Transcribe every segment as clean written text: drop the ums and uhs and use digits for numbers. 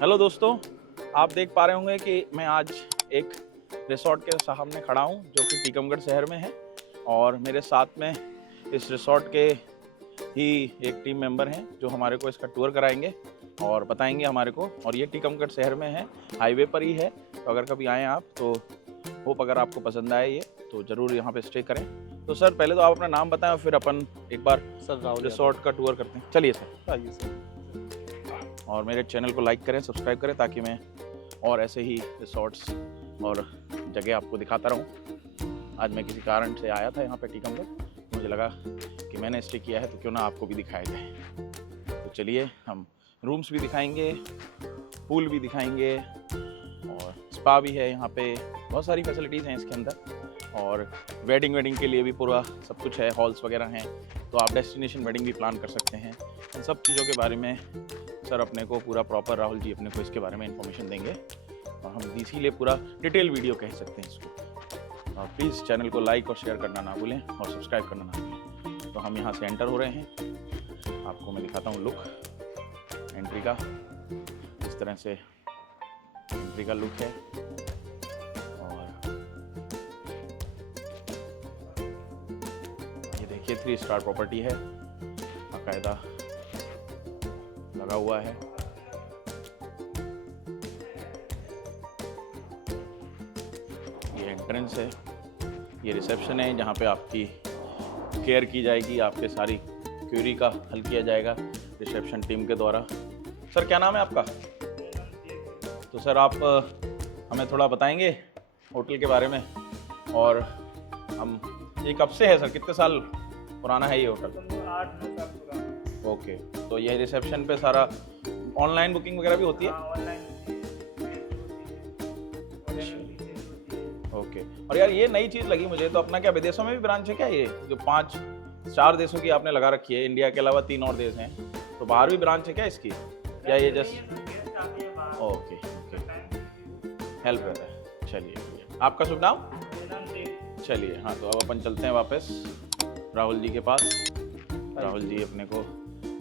Hello दोस्तों, आप देख पा रहे होंगे कि मैं आज एक रिसोर्ट के सामने खड़ा हूं जो कि टीकमगढ़ शहर में है और मेरे साथ में इस रिसोर्ट के ही एक टीम मेंबर हैं जो हमारे को इसका टूर कराएंगे और बताएंगे हमारे को। और ये टीकमगढ़ शहर में है, हाईवे पर ही है, तो अगर कभी आएँ आप तो होप अगर आपको पसंद आए ये तो ज़रूर यहाँ पे स्टे करें। तो सर पहले तो आप अपना नाम बताएं और फिर अपन एक बार सर राहुल रिसोर्ट का टूर करते हैं। चलिए सर। आइए सर। और मेरे चैनल को लाइक करें, सब्सक्राइब करें ताकि मैं और ऐसे ही रिसोर्ट्स और जगह आपको दिखाता रहूं। आज मैं किसी कारण से आया था यहाँ पे टीकमगढ़, मुझे लगा कि मैंने स्टे किया है तो क्यों ना आपको भी दिखाया जाए। तो चलिए, हम रूम्स भी दिखाएंगे, पूल भी दिखाएंगे और स्पा भी है यहाँ पे, बहुत सारी फैसिलिटीज़ हैं इसके अंदर। और वेडिंग के लिए भी पूरा सब कुछ है, हॉल्स वगैरह हैं, तो आप डेस्टिनेशन वेडिंग भी प्लान कर सकते हैं। इन सब चीज़ों के बारे में सर अपने को पूरा प्रॉपर, राहुल जी अपने को इसके बारे में इंफॉर्मेशन देंगे और हम इसीलिए पूरा डिटेल वीडियो कह सकते हैं इसको। और प्लीज़ चैनल को लाइक और शेयर करना ना भूलें और सब्सक्राइब करना ना भूलें। तो हम यहाँ से एंटर हो रहे हैं, आपको मैं दिखाता हूँ लुक एंट्री का। इस तरह से एंट्री का लुक है और ये देखिए 3 स्टार प्रॉपर्टी है, बाकायदा लगा हुआ है। ये एंट्रेंस है, ये रिसेप्शन है जहाँ पे आपकी केयर की जाएगी, आपके सारी क्यूरी का हल किया जाएगा रिसेप्शन टीम के द्वारा। सर क्या नाम है आपका? तो सर आप हमें थोड़ा बताएंगे होटल के बारे में। और हम ये कब से है सर, कितने साल पुराना है ये होटल? 8-9 साल पुराना। ओके, तो ये रिसेप्शन पे सारा ऑनलाइन बुकिंग वगैरह भी होती है? Online okay. और यार ये नई चीज़ लगी मुझे, तो अपना क्या विदेशों में भी ब्रांच है क्या? ये जो 4 देशों की आपने लगा रखी है, इंडिया के अलावा 3 और देश हैं, तो बाहर भी ब्रांच है क्या इसकी, या ये जस्ट? ओके ओके, हेल्प रहता है। चलिए, आपका शुभ नाम? चलिए, हाँ तो अब अपन चलते हैं वापस राहुल जी के पास। राहुल जी अपने को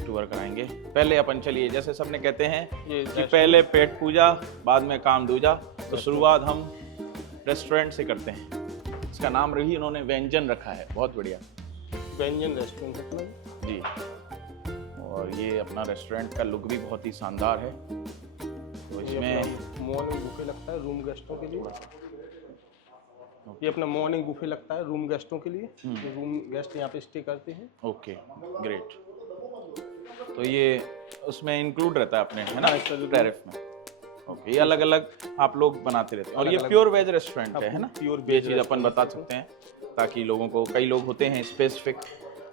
टूर कराएंगे। पहले अपन चलिए, जैसे सबने कहते हैं कि पहले पेट पूजा बाद में काम दूजा, तो शुरुआत हम रेस्टोरेंट से करते हैं। इसका नाम रही उन्होंने व्यंजन रखा है, बहुत बढ़िया, व्यंजन रेस्टोरेंट मतलब जी। और ये अपना रेस्टोरेंट का लुक भी बहुत ही शानदार है। तो इसमें मॉर्निंग बुफे लगता है रूम गेस्टों के लिए। ये अपना मॉर्निंग बुफे लगता है रूम गेस्टों के लिए, जो रूम गेस्ट यहाँ पे स्टे करते हैं। Okay great. तो ये उसमें इंक्लूड रहता है अपने, है ना, टैरिफ में? ओके, ये अलग अलग आप लोग बनाते रहते हैं। और ये प्योर वेज रेस्टोरेंट है ना? प्योर ये चीज़ अपन बता सकते हैं ताकि लोगों को, कई लोग होते हैं स्पेसिफिक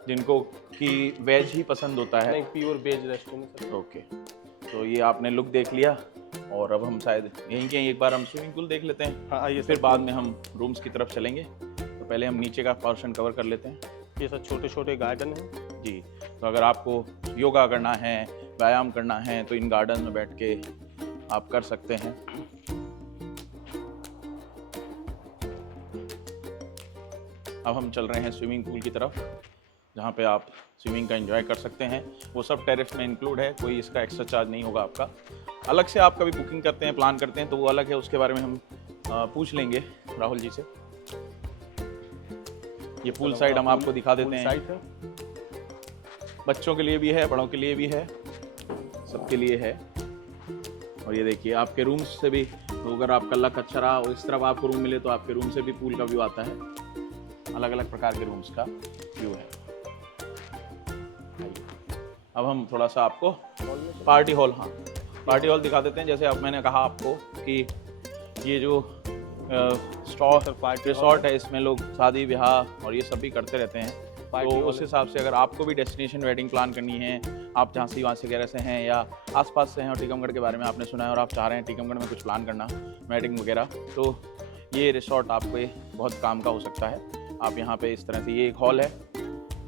जिनको कि वेज ही पसंद होता है। नहीं, प्योर वेज रेस्टोरेंट। ओके, तो ये आपने लुक देख लिया और अब हम शायद यहीं के एक बार हम स्विमिंग पूल देख लेते हैं। हाँ आइए, फिर बाद में हम रूम्स की तरफ चलेंगे। तो पहले हम नीचे का पोर्शन कवर कर लेते हैं। ये सब छोटे छोटे गार्डन हैं जी। तो अगर आपको योगा करना है, व्यायाम करना है, तो इन गार्डन में बैठ के आप कर सकते हैं। अब हम चल रहे हैं स्विमिंग पूल की तरफ, जहाँ पे आप स्विमिंग का एंजॉय कर सकते हैं। वो सब टैरिफ में इंक्लूड है, कोई इसका एक्स्ट्रा चार्ज नहीं होगा आपका। अलग से आप कभी बुकिंग करते हैं, प्लान करते हैं, तो वो अलग है, उसके बारे में हम पूछ लेंगे राहुल जी से। ये पूल साइड हम आपको दिखा देते हैं। साइड है, बच्चों के लिए भी है, बड़ों के लिए भी है, सबके लिए है। और ये देखिए आपके रूम्स से भी, तो अगर आपका लक अच्छा रहा और इस तरफ आपको रूम मिले तो आपके रूम से भी पूल का व्यू आता है। अलग अलग प्रकार के रूम्स का व्यू है। अब हम थोड़ा सा आपको पार्टी हॉल, हाँ पार्टी हॉल दिखा देते हैं। जैसे अब मैंने कहा आपको कि ये जो रिसोर्ट है, इसमें लोग शादी ब्याह और ये सब भी करते रहते हैं। तो उस हिसाब से अगर आपको भी डेस्टिनेशन वेडिंग प्लान करनी है, आप झांसी वासी वगैरह से हैं या आसपास से हैं और टीकमगढ़ के बारे में आपने सुना है और आप चाह रहे हैं टीकमगढ़ में कुछ प्लान करना वेडिंग वगैरह, तो ये रिसोर्ट आपके बहुत काम का हो सकता है। आप यहाँ पे इस तरह से, ये एक हॉल है,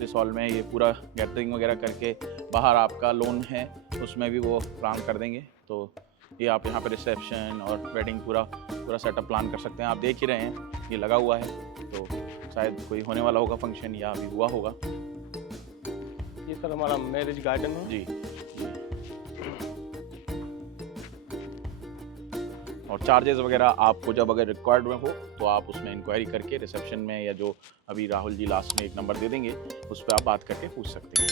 इस हॉल में ये पूरा गैदरिंग वगैरह करके, बाहर आपका लॉन है उसमें भी वो प्लान कर देंगे। तो ये आप यहाँ पे रिसेप्शन और वेडिंग पूरा सेटअप प्लान कर सकते हैं। आप देख ही रहे हैं ये लगा हुआ है, तो शायद कोई होने वाला होगा फंक्शन या अभी हुआ होगा। ये सर हमारा मैरिज गार्डन है जी। और चार्जेस वगैरह आपको जब अगर रिक्वायर्ड में हो तो आप उसमें इंक्वायरी करके रिसेप्शन में, या जो अभी राहुल जी लास्ट में एक नंबर दे देंगे उस पर आप बात करके पूछ सकते हैं।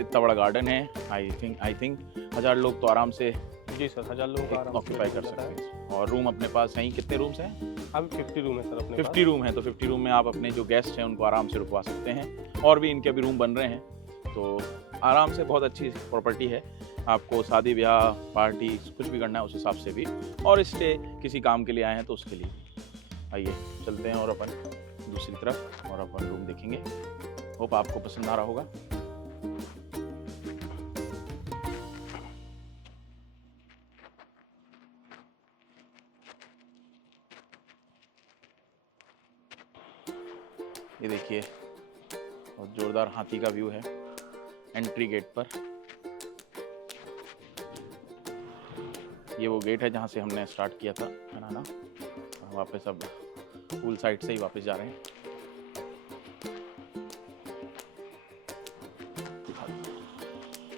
इतना बड़ा गार्डन है, आई थिंक 1000 लोग तो आराम से जी सर, 1000 लोगों का ऑक्यूपाई कर सकते हैं। और रूम अपने पास हैं, कितने रूम्स हैं? अभी 50 रूम है सर अपने 50 रूम है, तो 50 रूम में आप अपने जो गेस्ट हैं उनको आराम से रुकवा सकते हैं। और भी इनके अभी रूम बन रहे हैं, तो आराम से बहुत अच्छी प्रॉपर्टी है। आपको शादी ब्याह पार्टी कुछ भी करना है उस हिसाब से भी, और स्टे किसी काम के लिए आए हैं तो उसके लिए भी। आइए चलते हैं और अपन दूसरी तरफ और अपन रूम देखेंगे। होप आपको पसंद आ रहा होगा। ये देखिए बहुत जोरदार हाथी का व्यू है एंट्री गेट पर। ये वो गेट है जहाँ से हमने स्टार्ट किया था बनाना, वापस अब पूल साइड से ही वापस जा रहे हैं।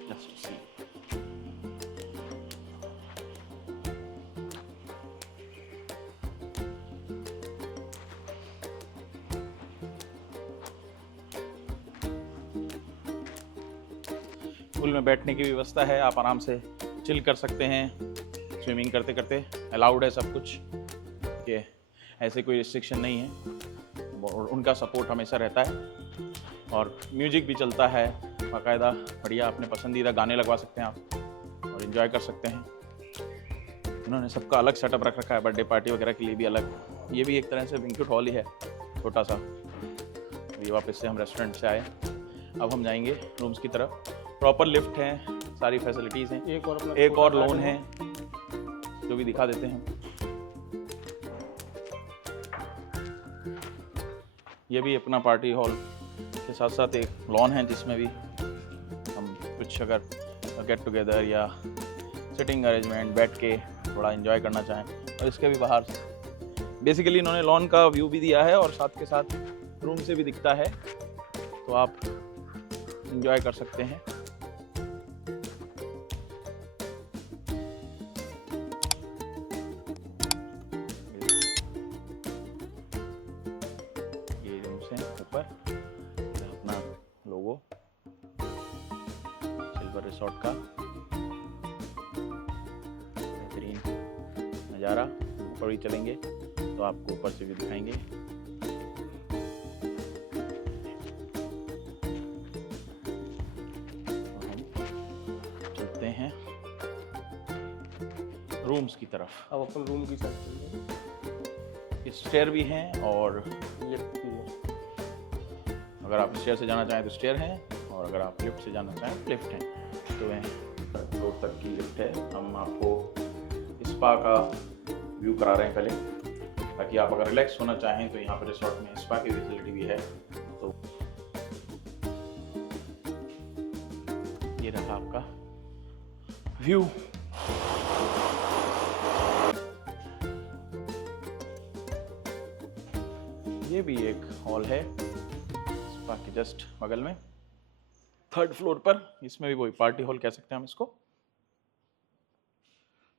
Just see. पूल में बैठने की व्यवस्था है, आप आराम से चिल कर सकते हैं। स्विमिंग करते करते अलाउड है सब कुछ, कि ऐसे कोई रिस्ट्रिक्शन नहीं है, और उनका सपोर्ट हमेशा रहता है। और म्यूजिक भी चलता है बाकायदा, बढ़िया अपने पसंदीदा गाने लगवा सकते हैं आप और इन्जॉय कर सकते हैं। उन्होंने सबका अलग सेटअप रख रखा है, बर्थडे पार्टी वगैरह के लिए भी अलग। ये भी एक तरह से बैंक्वेट हॉल ही है, छोटा सा। ये वापस से हम रेस्टोरेंट से आए, अब हम जाएंगे रूम्स की तरफ। प्रॉपर लिफ्ट है, सारी फैसिलिटीज़ हैं। एक और लोन है जो भी दिखा देते हैं। ये भी अपना पार्टी हॉल के साथ साथ एक लॉन है जिसमें भी हम कुछ अगर गेट टुगेदर या सिटिंग अरेंजमेंट बैठ के थोड़ा एंजॉय करना चाहें। और इसके भी बाहर बेसिकली इन्होंने लॉन का व्यू भी दिया है और साथ के साथ रूम से भी दिखता है, तो आप एंजॉय कर सकते हैं। ऊपर अपना लोगो सिल्वर रिसोर्ट का बेहतरीन नज़ारा। ऊपर भी चलेंगे तो आपको ऊपर से भी दिखाएंगे। तो हम चलते हैं रूम्स की तरफ। अब अपन रूम की साइड स्टेयर भी हैं और लिफ्ट भी है। अगर आप स्टेयर से जाना चाहें तो स्टेयर है, और अगर आप लिफ्ट से जाना चाहें तो लिफ्ट है। तो वह फ्लोर तक की लिफ्ट है। हम आपको स्पा का व्यू करा रहे हैं पहले, ताकि आप अगर रिलैक्स होना चाहें तो यहाँ पर रिसोर्ट में स्पा की फैसिलिटी भी है। तो ये रहा आपका व्यू। ये भी एक हॉल है स्पा के जस्ट बगल में, 3rd फ्लोर पर। इसमें भी वही पार्टी हॉल कह सकते हैं हम इसको,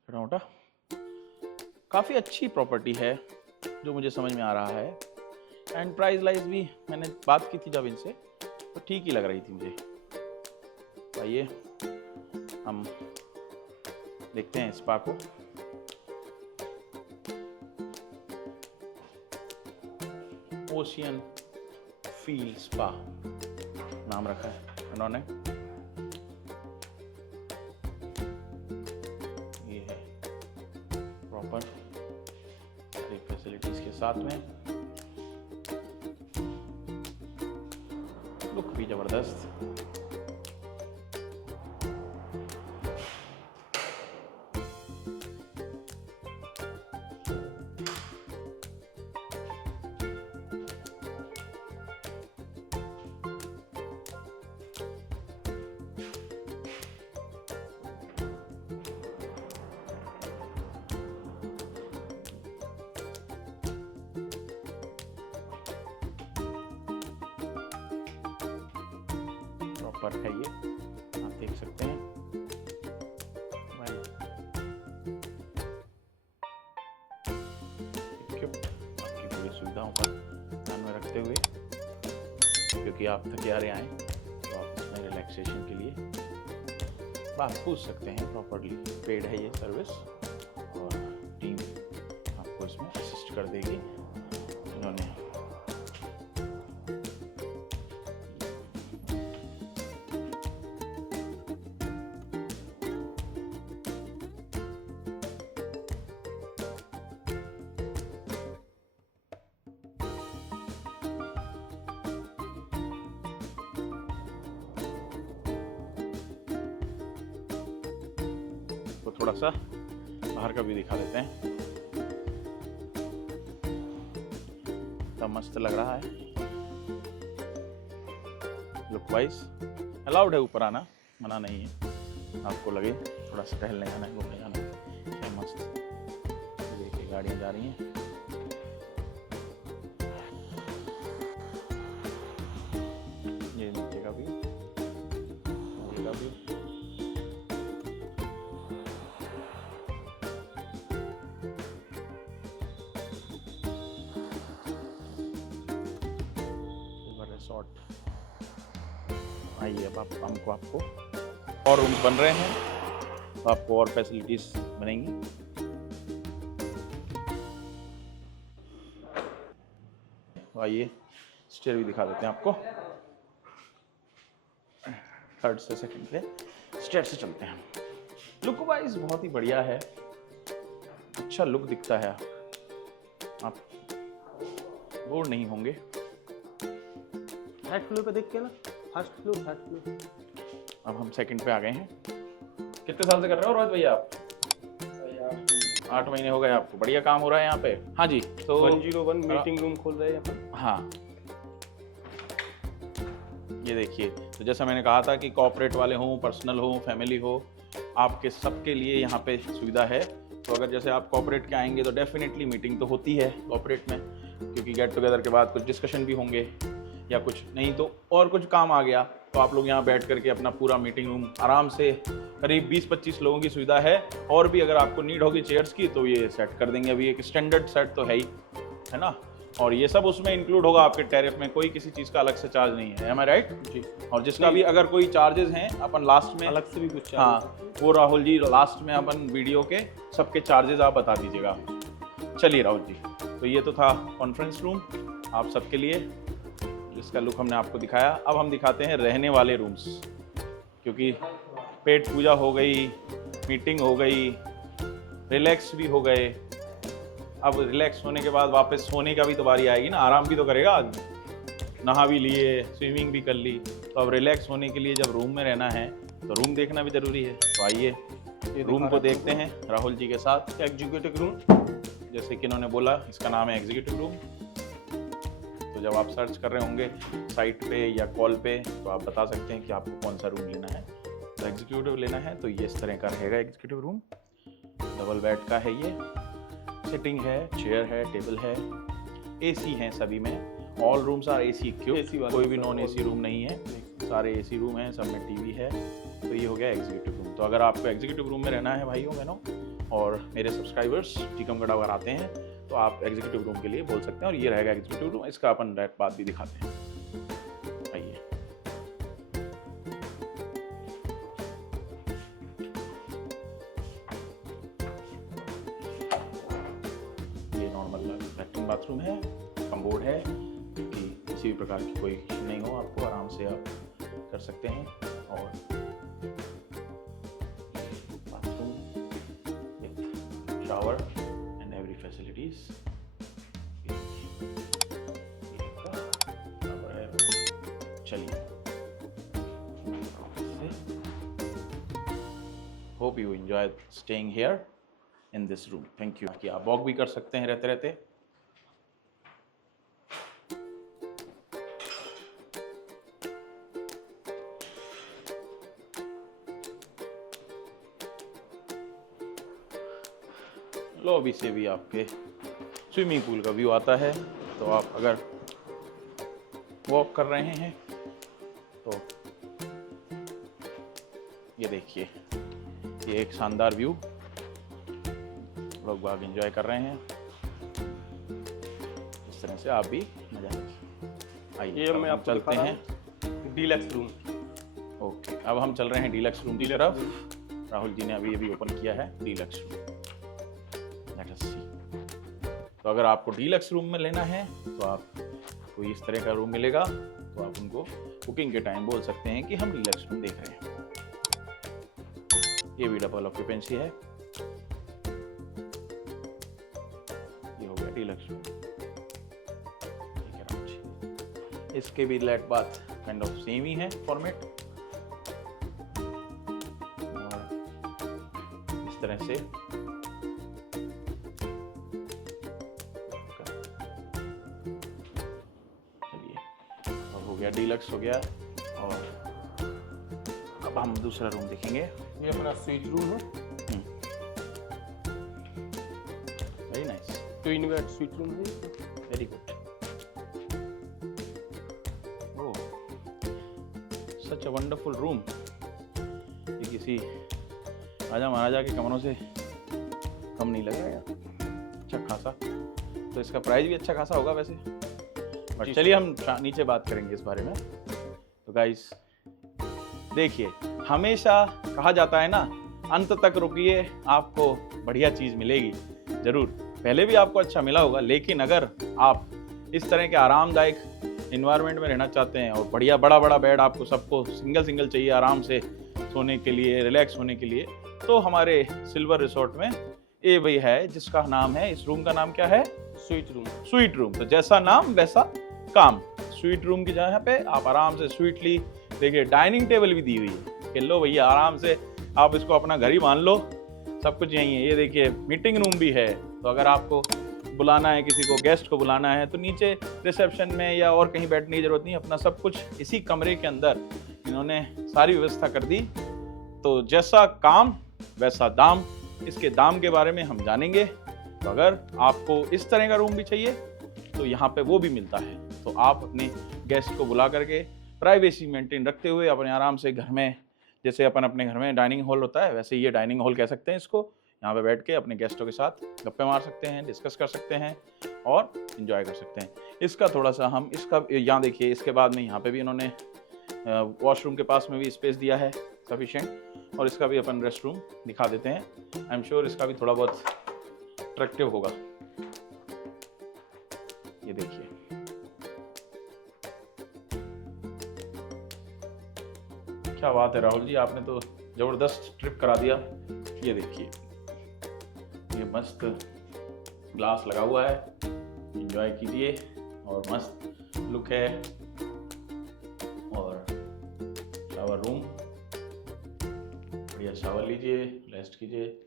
छोटा मोटा। काफ़ी अच्छी प्रॉपर्टी है जो मुझे समझ में आ रहा है। एंड प्राइस लाइज भी मैंने बात की थी जब इनसे, तो ठीक ही लग रही थी मुझे। आइए हम देखते हैं स्पा को। ओशियन फील स्पा नाम रखा है उन्होंने। ये है प्रॉपर सारी फैसिलिटीज के साथ में, लुक भी जबरदस्त। पर है ये, आप देख सकते हैं। सुविधाओं पर ध्यान में रखते हुए, क्योंकि आप थके हारे आए तो आप इसमें रिलैक्सेशन के लिए बात पूछ सकते हैं। प्रॉपरली पेड है ये सर्विस और टीम आपको इसमें असिस्ट कर देगी। इन्होंने तो थोड़ा सा बाहर का भी दिखा देते हैं। तो मस्त लग रहा है लुक वाइज। अलाउड है ऊपर आना, मना नहीं है। आपको लगे थोड़ा सा टहलने जाना है, घूमने जाना है, क्या मस्त। देखिए गाड़ियाँ जा रही हैं। ये नीचे का भी, नीचे का भी। रिसॉर्ट आइए, अब आपको और रूम्स बन रहे हैं तो आपको और फैसिलिटीज बनेंगी। तो आइए स्टेयर भी दिखा देते हैं आपको। थर्ड से सेकंड पे स्टेयर से चलते हैं। लुक वाइज बहुत ही बढ़िया है, अच्छा लुक दिखता है, आप बोर नहीं होंगे। थर्ड फ्लोर पे देख के ना, फर्स्ट फ्लोर, थर्ड फ्लोर। अब हम सेकंड पे आ गए हैं। कितने साल से कर रहे हो रोहित भैया आप? 8 महीने हो गए आपको। बढ़िया काम हो रहा है यहाँ पे। हाँ जी, तो 101 मीटिंग रूम खोल रहे हैं यहाँ पर। हाँ, ये देखिए, तो जैसा मैंने कहा था कि कॉर्पोरेट वाले हों, पर्सनल हो, फैमिली हो, आपके सबके लिए यहाँ पे सुविधा है। तो अगर जैसे आप कॉर्पोरेट के आएंगे तो डेफिनेटली मीटिंग तो होती है कॉर्पोरेट में, क्योंकि गेट टुगेदर के बाद कुछ डिस्कशन भी होंगे, या कुछ नहीं तो और कुछ काम आ गया तो आप लोग यहाँ बैठ करके अपना पूरा मीटिंग रूम आराम से, करीब 20-25 लोगों की सुविधा है। और भी अगर आपको नीड होगी चेयर्स की तो ये सेट कर देंगे। अभी एक स्टैंडर्ड सेट तो है ही, है ना। और ये सब उसमें इंक्लूड होगा आपके टैरिफ में, कोई किसी चीज़ का अलग से चार्ज नहीं है। एम आई राइट जी? और जिसका भी अगर कोई चार्जेस हैं अपन लास्ट में अलग से भी कुछ, हाँ, वो राहुल जी लास्ट में अपन वीडियो के सबके चार्जेस आप बता दीजिएगा। चलिए राहुल जी, तो ये तो था कॉन्फ्रेंस रूम आप सबके लिए, जिसका लुक हमने आपको दिखाया। अब हम दिखाते हैं रहने वाले रूम्स, क्योंकि पेट पूजा हो गई, मीटिंग हो गई, रिलैक्स भी हो गए। अब रिलैक्स होने के बाद वापस सोने का भी तो बारी आएगी ना, आराम भी तो करेगा आदमी। नहा भी लिए, स्विमिंग भी कर ली, तो अब रिलैक्स होने के लिए जब रूम में रहना है तो रूम देखना भी ज़रूरी है। तो आइए रूम को देखते हैं राहुल जी के साथ। एग्जीक्यूटिव रूम, जैसे कि इन्होंने बोला, इसका नाम है एग्जीक्यूटिव रूम। तो जब आप सर्च कर रहे होंगे साइट पे या कॉल पे तो आप बता सकते हैं कि आपको कौन सा रूम लेना है। तो एग्जीक्यूटिव लेना है तो ये इस तरह का रहेगा एग्जीक्यूटिव रूम। डबल बेड का है ये, सिटिंग है, चेयर है, टेबल है, एसी हैं सभी में। All rooms R AC equipped, कोई भी नॉन एसी रूम नहीं है, सारे एसी रूम हैं, सब में टीवी है। तो ये हो गया एग्जीक्यूटिव रूम। तो अगर आपको एग्जीक्यूटिव रूम में रहना है भाइयों बहनों और मेरे सब्सक्राइबर्स टीकमगढ़ अगर आते हैं तो आप एग्जीक्यूटिव रूम के लिए बोल सकते हैं। और ये रहेगा एग्जीक्यूटिव रूम, इसका अपन डायरेक्ट बात भी दिखाते हैं। आइए, ये नॉर्मल लैट्रिन बाथरूम है, कमोड है कि किसी भी प्रकार की कोई इश्यू नहीं हो, आपको आराम से आप कर सकते हैं। और bathroom with shower and every facilities. चलिए, hope you enjoy staying here in this room. Thank you. कि आप वॉक भी कर सकते हैं रहते रहते। लॉबी से भी आपके स्विमिंग पूल का व्यू आता है। तो आप अगर वॉक कर रहे हैं तो ये देखिए, ये एक शानदार व्यू, लोग बाग एंजॉय कर रहे हैं। इस इस तरह से आप भी मजा लीजिए। आइए ये अब मैं हम आपको चलते दिखा रहा हैं। Deluxe room. ओके, अब हम चल रहे हैं डीलक्स रूम की तरफ। राहुल जी ने अभी ओपन किया है डीलक्स रूम। लेट अस सी। तो अगर आपको डीलक्स रूम में लेना है तो आपको इस तरह का रूम मिलेगा, तो आप उनको बुकिंग के टाइम बोल सकते हैं कि हम डीलक्स रूम देख रहे हैं। ये भी डबल ऑक्यूपेंसी है। ये हो गया डीलक्स रूम। ठीक है राहुल जी, इसके भी late bath kind of same ही है फॉर्मेट। इस तरह से हो गया, डीलक्स हो गया। और अब हम दूसरा रूम देखेंगे। ये अपना स्वीट रूम है, very nice, twin bed suite room है। Very good. Oh, such a wonderful room. ये किसी राजा महाराजा के कमरों से कम नहीं लग रहा यार, अच्छा खासा। तो इसका प्राइस भी अच्छा खासा होगा वैसे, बट चलिए हम नीचे बात करेंगे इस बारे में। तो गाइस देखिए, हमेशा कहा जाता है ना, अंत तक रुकिए, आपको बढ़िया चीज़ मिलेगी ज़रूर। पहले भी आपको अच्छा मिला होगा, लेकिन अगर आप इस तरह के आरामदायक इन्वायरमेंट में रहना चाहते हैं और बढ़िया बड़ा बड़ा बेड आपको सबको सिंगल चाहिए आराम से सोने के लिए, रिलैक्स होने के लिए, तो हमारे सिल्वर रिसोर्ट में ये वही है जिसका नाम है, इस रूम का नाम क्या है? Suite room. Suite room. तो जैसा नाम वैसा काम। स्वीट रूम की जगह पे आप आराम से स्वीटली, देखिए डाइनिंग टेबल भी दी हुई है कि लो भैया आराम से आप इसको अपना घर ही मान लो, सब कुछ यहीं है। ये देखिए मीटिंग रूम भी है, तो अगर आपको बुलाना है, किसी को गेस्ट को बुलाना है, तो नीचे रिसेप्शन में या और कहीं बैठने की जरूरत नहीं, अपना सब कुछ इसी कमरे के अंदर इन्होंने सारी व्यवस्था कर दी। तो जैसा काम वैसा दाम। इसके दाम के बारे में हम जानेंगे। तो अगर आपको इस तरह का रूम भी चाहिए तो यहाँ पे वो भी मिलता है। तो आप अपने गेस्ट को बुला करके प्राइवेसी मेंटेन रखते हुए अपने आराम से घर में, जैसे अपन अपने घर में डाइनिंग हॉल होता है, वैसे ये डाइनिंग हॉल कह सकते हैं इसको, यहाँ पे बैठ के अपने गेस्टों के साथ गप्पे मार सकते हैं, डिस्कस कर सकते हैं और इन्जॉय कर सकते हैं। इसका थोड़ा सा हम इसका यहाँ देखिए, इसके बाद में यहाँ पे भी इन्होंने वॉशरूम के पास में भी स्पेस दिया है सफिशिएंट, और इसका भी अपन रेस्ट रूम दिखा देते हैं। आई एम श्योर इसका भी थोड़ा बहुत अट्रैक्टिव होगा। ये देखिए, क्या बात है राहुल जी, आपने तो जबरदस्त ट्रिप करा दिया। ये देखिए, ये मस्त ग्लास लगा हुआ है, एंजॉय कीजिए, और मस्त लुक है। और शावर रूम, बढ़िया शावर लीजिए, रेस्ट कीजिए।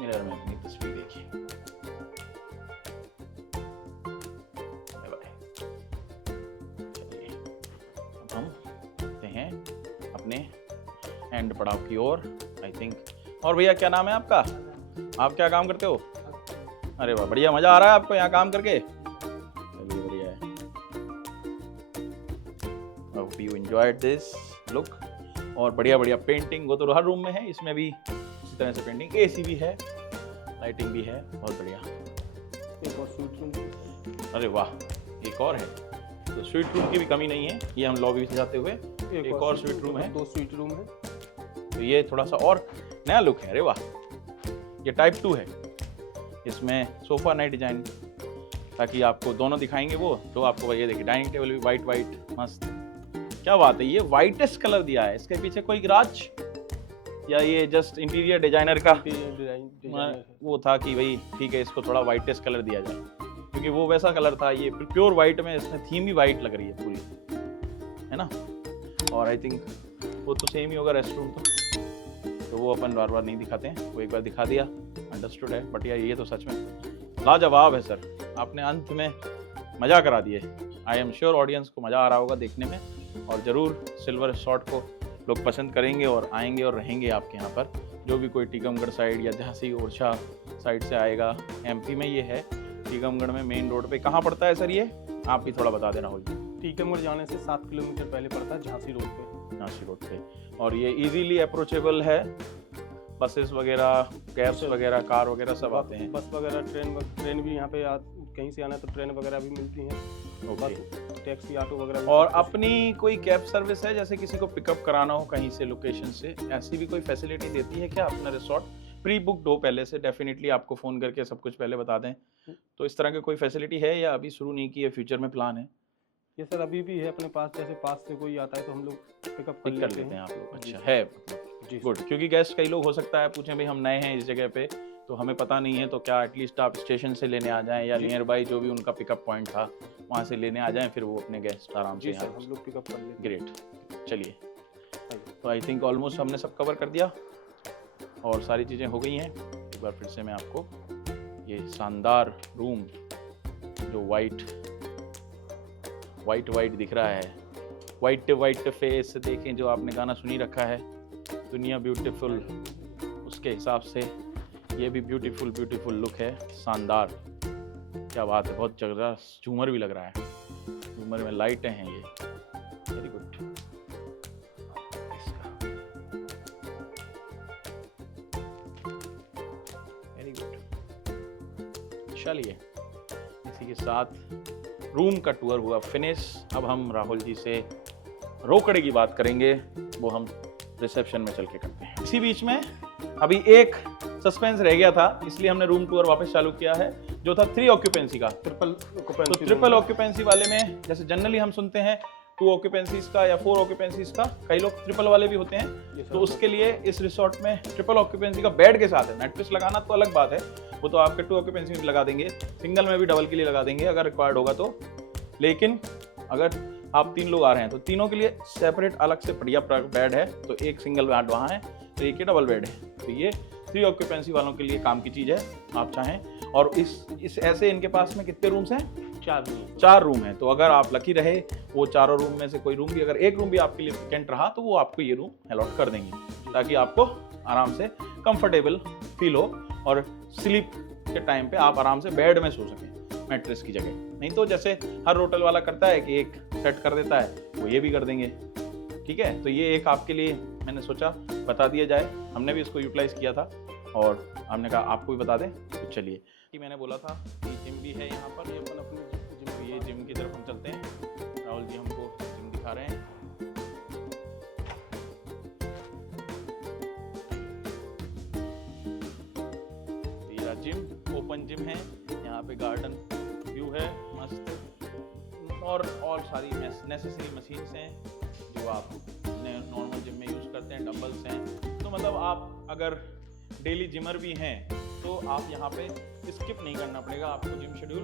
मिरर में अपनी तस्वीर देखिए। Bye bye. चलिए अब हम चलते हैं अपने एंड पड़ाव की ओर, आई थिंक। और भैया क्या नाम है आपका? आप क्या काम करते हो? अरे वाह, बढ़िया, मजा आ रहा है आपको यहाँ काम करके? चलिए बढ़िया है। Hope you enjoyed this look। और बढ़िया बढ़िया पेंटिंग वो तो हर रूम में है, इसमें भी इसी तरह से पेंटिंग, एसी भी है, लाइटिंग भी है, बहुत बढ़िया। एक और स्वीट रूम। अरे वाह, एक और है, तो स्वीट रूम की भी कमी नहीं है। ये हम लॉबी से जाते हुए एक और स्वीट रूम है, 2 स्वीट रूम है। तो ये थोड़ा सा और नया लुक है। अरे वाह, ये टाइप 2 है, इसमें सोफा नहीं डिजाइन, ताकि आपको दोनों दिखाएंगे वो, तो आपको ये देखिए डाइनिंग टेबल भी वाइट मस्त। क्या बात है, ये वाइटेस्ट कलर दिया है। इसके पीछे कोई राज, या ये जस्ट इंटीरियर डिजाइनर का डिजाइन वो था कि भाई ठीक है, इसको थोड़ा वाइटेस्ट कलर दिया जाए, क्योंकि वो वैसा कलर था, ये प्योर वाइट में, इसमें थीम भी वाइट लग रही है पूरी, है ना। और आई थिंक वो तो सेम ही होगा रेस्ट रूम, तो वो अपन बार बार नहीं दिखाते हैं, वो एक बार दिखा दिया, अंडरस्टूड है। बट यार ये तो सच में लाजवाब है सर, आपने अंत में मज़ा करा दिए। आई एम श्योर ऑडियंस को मज़ा आ रहा होगा देखने में, और ज़रूर सिल्वर रिसॉर्ट को लोग पसंद करेंगे और आएंगे और रहेंगे आपके यहाँ पर। जो भी कोई टीकमगढ़ साइड या जहाँ से ओरछा साइड से आएगा, एमपी में ये है, टीकमगढ़ में मेन रोड पे। कहाँ पड़ता है सर ये, आप भी थोड़ा बता देना। होगी टीकमगढ़ जाने से 7 किलोमीटर पहले पड़ता है, झांसी रोड पे। झांसी रोड पे, और ये इजीली अप्रोचेबल है बसेस वगैरह, कैब्स वगैरह, कार वगैरह सब आते हैं। बस वगैरह, ट्रेन भी यहाँ पे कहीं से आना है तो ट्रेन वगैरह भी मिलती हैं। ओके। बस, टैक्सी, ऑटो वगैरह भी और सब कुछ। अपनी कोई कैब सर्विस है, जैसे किसी को पिकअप कराना हो कहीं से लोकेशन से, ऐसी भी कोई फैसिलिटी देती है क्या अपना रिसोर्ट? प्री बुक्ड हो पहले से, डेफिनेटली आपको फ़ोन करके सब कुछ पहले बता दें, तो इस तरह की कोई फैसिलिटी है या अभी शुरू नहीं की है, फ्यूचर में प्लान है? ये सर अभी भी है अपने पास, जैसे पास से कोई आता है तो हम लोग पिकअप पिक कर लेते हैं आप लोग? अच्छा है, जी गुड। क्योंकि गेस्ट कई लोग हो सकता है पूछें भाई हम नए हैं इस जगह पे तो हमें पता नहीं है, तो क्या एटलीस्ट आप स्टेशन से लेने आ जाएं या नियर बाई जो भी उनका पिकअप पॉइंट था वहाँ से लेने आ जाएं, फिर वो अपने गेस्ट आराम से जी सर, यहाँ। हम लोग पिकअप कर लेते हैं। ग्रेट। चलिए, तो आई थिंक ऑलमोस्ट हमने सब कवर कर दिया और सारी चीज़ें हो गई हैं। एक बार फिर से मैं आपको ये शानदार रूम जो वाइट दिख रहा है, वाइट फेस देखें, जो आपने गाना सुनी रखा है दुनिया ब्यूटीफुल, उसके हिसाब से ये भी ब्यूटीफुल लुक है, शानदार। क्या बात है, बहुत जबरदस्त झूमर भी लग रहा है, झूमर में लाइटें हैं ये, वेरी गुड। Very good. चलिए, इसी के साथ रूम का टूर हुआ फिनिश। अब हम राहुल जी से रोकड़े की बात करेंगे, वो हम रिसेप्शन में चल के करते हैं। इसी बीच में अभी एक सस्पेंस रह गया था, इसलिए हमने रूम टूर वापस चालू किया है, जो था 3 ऑक्यूपेंसी का। ट्रिपल ऑक्यूपेंसी वाले में जैसे जनरली हम सुनते हैं 2 ऑक्यूपेंसीज का या 4 ऑक्यूपेंसीज का, कई लोग ट्रिपल वाले भी होते हैं, तो उसके लिए इस रिसोर्ट में ट्रिपल ऑक्यूपेंसी का बेड के साथ है। मैट्रेस लगाना तो अलग बात है, वो तो आपके 2 ऑक्यूपेंसी में लगा देंगे, सिंगल में भी डबल के लिए लगा देंगे अगर रिक्वायर्ड होगा तो। लेकिन अगर आप 3 लोग आ रहे हैं तो तीनों के लिए सेपरेट अलग से बढ़िया बेड है, तो एक सिंगल बेड वहाँ है, तो एक ही डबल बेड है। तो ये 3 ऑक्यूपेंसी वालों के लिए काम की चीज़ है, आप चाहें। और इस ऐसे इनके पास में कितने रूम्स हैं? 4 रूम हैं। तो अगर आप लकी रहे, वो चारों रूम में से कोई रूम भी, अगर एक रूम भी आपके लिए वैकेंट रहा तो वो आपको ये रूम अलॉट कर देंगे, ताकि आपको आराम से कंफर्टेबल फील हो और स्लीप के टाइम पे आप आराम से बेड में सो सकें मैट्रेस की जगह। नहीं तो जैसे हर होटल वाला करता है कि एक सेट कर देता है, वो ये भी कर देंगे। ठीक है, तो ये एक आपके लिए मैंने सोचा बता दिया जाए, हमने भी इसको यूटिलाइज किया था और हमने कहा आपको भी बता दें। तो चलिए, कि मैंने बोला था कि जिम भी है यहाँ पर, ये अपन अपने जिम, ये जिम की तरफ हम चलते हैं। राहुल जी हमको जिम दिखा रहे हैं। ये जिम ओपन जिम है, यहाँ पे गार्डन व्यू है मस्त, और सारी नेसेसरी मशीन्स हैं जो आप नॉर्मल जिम में यूज़ करते हैं, डंबल्स हैं। तो मतलब आप अगर डेली जिमर भी हैं तो आप यहाँ पे स्किप नहीं करना पड़ेगा, आपको जिम शेड्यूल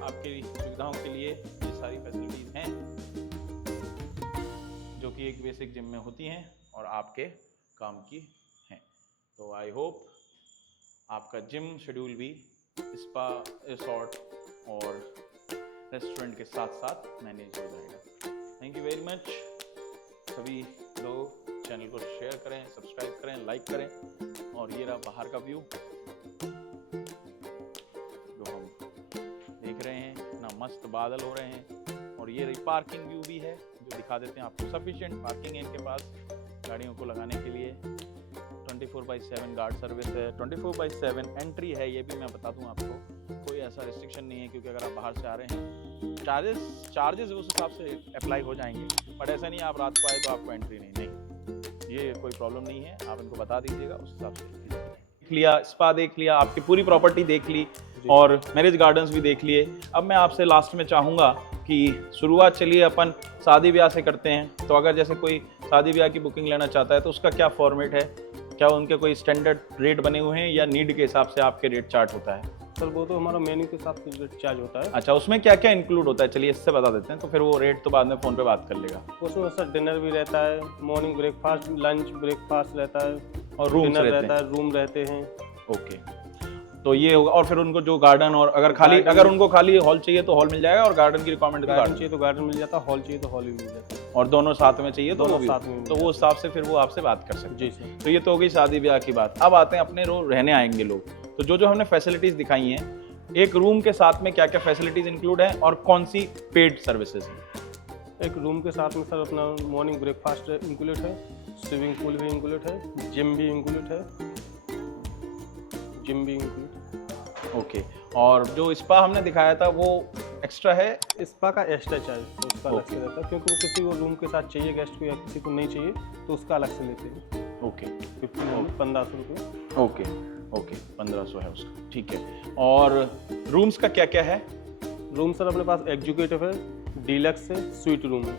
आपकी सुविधाओं के लिए ये सारी फैसिलिटीज़ हैं जो कि एक बेसिक जिम में होती हैं और आपके काम की हैं। तो आई होप आपका जिम शेड्यूल भी स्पा, रिसोर्ट और रेस्टोरेंट के साथ साथ मैनेज हो जाएगा। Thank you very much. सभी लोग चैनल को शेयर करें, सब्सक्राइब करें, लाइक करें। और ये रहा बाहर का व्यू जो हम देख रहे हैं, इतना मस्त बादल हो रहे हैं। और ये रही पार्किंग व्यू भी है जो दिखा देते हैं आपको। सफिशिएंट पार्किंग है इनके पास गाड़ियों को लगाने के लिए। 24/7 गार्ड सर्विस है, 24/7 एंट्री है, ये भी मैं बता दूं आपको, कोई ऐसा रिस्ट्रिक्शन नहीं है, क्योंकि अगर आप बाहर से आ रहे हैं चार्जेस उस हिसाब से अप्लाई हो जाएंगे, बट ऐसा नहीं आप रात को आए तो आपको एंट्री नहीं, ये कोई प्रॉब्लम नहीं है, आप इनको बता दीजिएगा उस हिसाब से। देख लिया, स्पा देख लिया, आपकी पूरी प्रॉपर्टी देख ली और मैरिज गार्डन्स भी देख लिए। अब मैं आपसे लास्ट में चाहूँगा कि शुरुआत चलिए अपन शादी ब्याह से करते हैं। तो अगर जैसे कोई शादी ब्याह की बुकिंग लेना चाहता है तो उसका क्या फॉर्मेट है, क्या उनके कोई स्टैंडर्ड रेट बने हुए हैं या नीड के हिसाब से आपके रेट चार्ट होता है? सर वो तो हमारा मेन्यू के हिसाब से रेट चार्ज होता है। अच्छा, उसमें क्या क्या इंक्लूड होता है, चलिए इससे बता देते हैं, तो फिर वो रेट तो बाद में फ़ोन पे बात कर लेगा। उसमें सर डिनर भी रहता है, मॉर्निंग ब्रेकफास्ट, लंच ब्रेकफास्ट रहता है, और रूम रहता है, रूम रहते हैं। ओके, तो ये होगा। और फिर उनको जो गार्डन, और अगर उनको खाली हॉल चाहिए तो हॉल मिल जाएगा, और गार्डन की रिक्वायरमेंट गार्डन चाहिए तो गार्डन मिल जाता है, हॉल चाहिए तो हॉल भी मिल जाता है, और दोनों साथ में चाहिए तो दोनों वो भी, साथ में तो वो हिसाब से फिर वो आपसे बात कर सकते हैं। जी सर। तो ये तो हो गई शादी ब्याह की बात। अब आते हैं अपने रहने आएंगे लोग, तो जो हमने फैसिलिटीज दिखाई हैं, एक रूम के साथ में क्या क्या फैसिलिटीज इंक्लूड है और कौन सी पेड सर्विसेज हैं? एक रूम के साथ में सर अपना मॉर्निंग ब्रेकफास्ट इंक्लूड है, स्विमिंग पूल भी इंक्लूड है, जिम भी इंक्लूड है, जिम भी इंक्लूड। ओके, और जो स्पा हमने दिखाया था वो एक्स्ट्रा है? स्पा का एक्स्ट्रा चार्ज तो उसका अलग से रहता है, क्योंकि वो किसी को रूम के साथ चाहिए गेस्ट को या किसी को नहीं चाहिए तो उसका अलग से लेते हैं। ओके 1500 रुपये। ओके ओके 1500 है उसका, ठीक है। और रूम्स का क्या क्या है? रूम सर अपने पास एग्जीक्यूटिव है, डीलक्स है, स्वीट रूम है।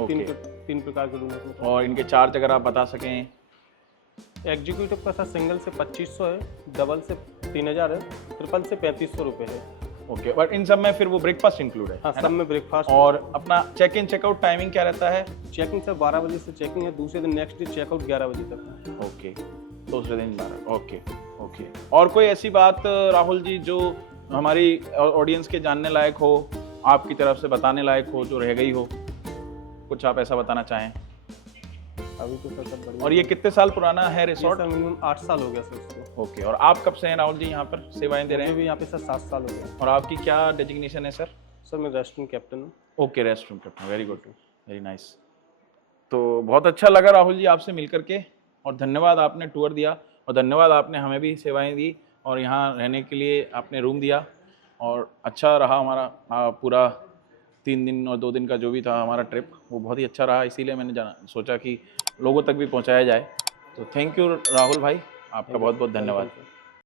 ओके, तीन प्रकार के रूम है अपने और इनके चार्ज अगर आप बता सकें? पास। एग्जीक्यूटिव का सर सिंगल से 2500 है, डबल से 3000 है, ट्रिपल से 3500 रुपये है। ओके, बट इन सब में फिर वो ब्रेकफास्ट इंक्लूड है? हाँ, है सब ना? में ब्रेकफास्ट। और अपना चेक इन चेकआउट टाइमिंग क्या रहता है? चेकिंग सर 12 बजे से चेकिंग है, दूसरे दिन नेक्स्ट डे चेकआउट 11 बजे तक है। ओके, दूसरे दिन 12। ओके ओके, और कोई ऐसी बात राहुल जी जो हमारी ऑडियंस के जानने लायक हो, आपकी तरफ से बताने लायक हो, जो रह गई हो, कुछ आप ऐसा बताना चाहें? अभी तो सर सब बढ़िया। और ये कितने साल पुराना है ये रिसोर्ट? सर मिनिमम 8 साल हो गया सर उसको। ओके, और आप कब से हैं राहुल जी यहाँ पर सेवाएं दे रहे मुझे हैं? भी यहाँ पे सर 7 साल हो गया। और आपकी क्या डेजिग्नेशन है सर? सर मैं रेस्टोरेंट कैप्टन हूँ। Okay, restaurant captain, very good, very nice. तो बहुत अच्छा लगा राहुल जी आपसे मिल करके, और धन्यवाद आपने टूर दिया, और धन्यवाद आपने हमें भी सेवाएं दी, और यहाँ रहने के लिए आपने रूम दिया, और अच्छा रहा हमारा पूरा 3 दिन और 2 दिन का जो भी था हमारा ट्रिप, वो बहुत ही अच्छा रहा। इसीलिए मैंने सोचा कि लोगों तक भी पहुँचाया जाए। तो थैंक यू राहुल भाई, आपका बहुत बहुत धन्यवाद।